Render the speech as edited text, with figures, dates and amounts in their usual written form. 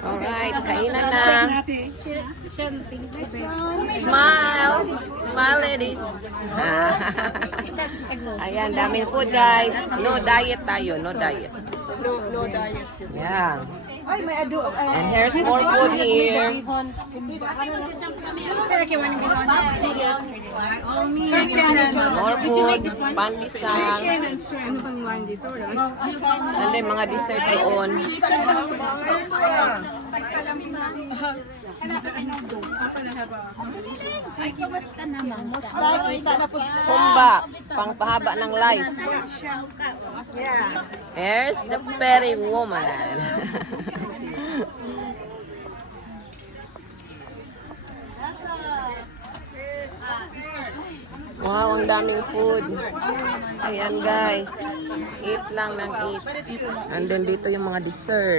Alright, kainan na. Smile! Smile, ladies. Ayan, daming food, guys. No diet tayo, no diet. No diet. Yeah. Ay, may ado. And here's more food here. More food, pandesal. Ano pang wine dito? And then mga dessert doon. Ay, kamusta naman? Kumba, pangpahaba ng life. Here's the fairy woman. Wow, ang daming food. Ayan guys. Eat lang ng eat. And then dito yung mga dessert.